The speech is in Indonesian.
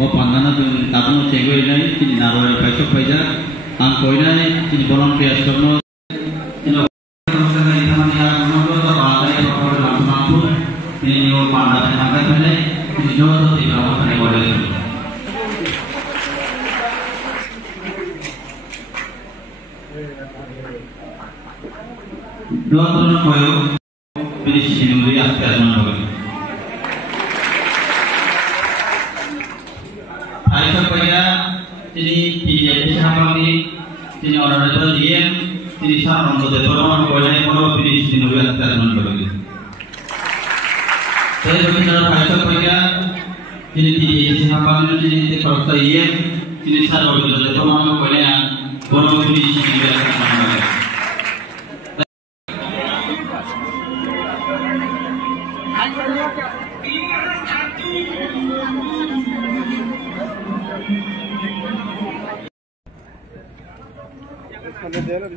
Pandangan tu tabung cenggu ini kini naruh pasok paja, angkoi ini kini bolong prias kono. Ini terus dengan teman yang menunggu atau ada yang berada dalam mampu ini pandangan yang agak pendek kini jauh tidak akan boleh. Dua tahun koyo pilih sini muri aspek mana. Aisyah paya ini di siapa ini orang itu dia ini sama untuk orang boleh mau pilih sini juga terus begitu. Saya berbicara Aisyah paya ini di siapa ini kalau saya ini sama untuk orang boleh mau pilih sini juga terus begitu. Tanda dela.